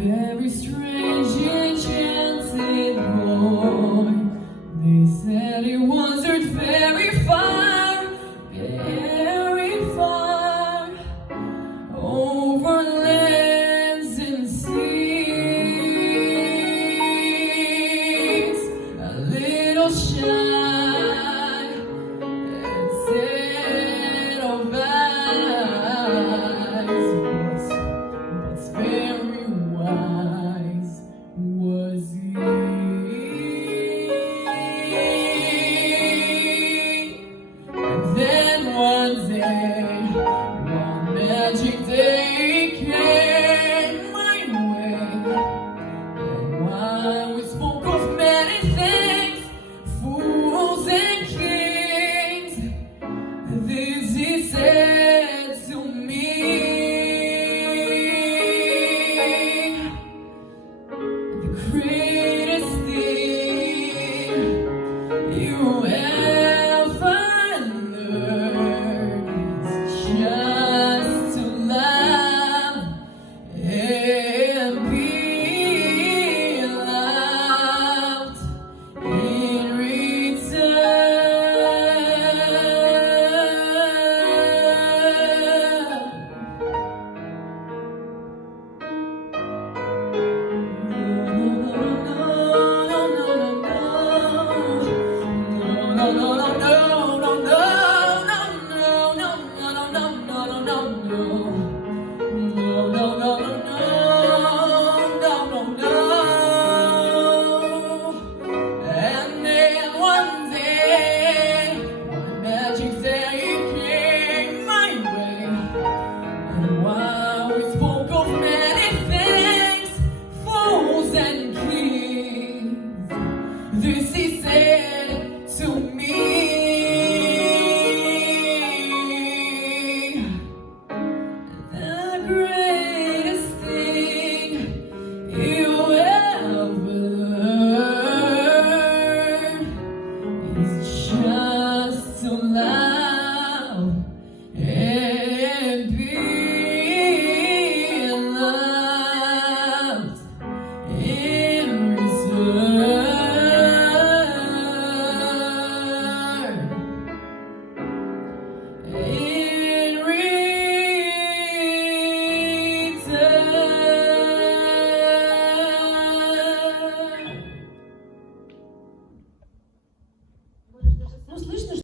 Very strange enchanted boy. They said he wandered very far, over lands and seas. A little shy and set of eyes, but very wise was he. And then one day, one magic day came my way, and while we spoke of many things, fools and kings, this he said to me: the greatest thing you ever learned is just to love and be loved in return. No, no, no, no, no, no, no, no, no, no, no, no.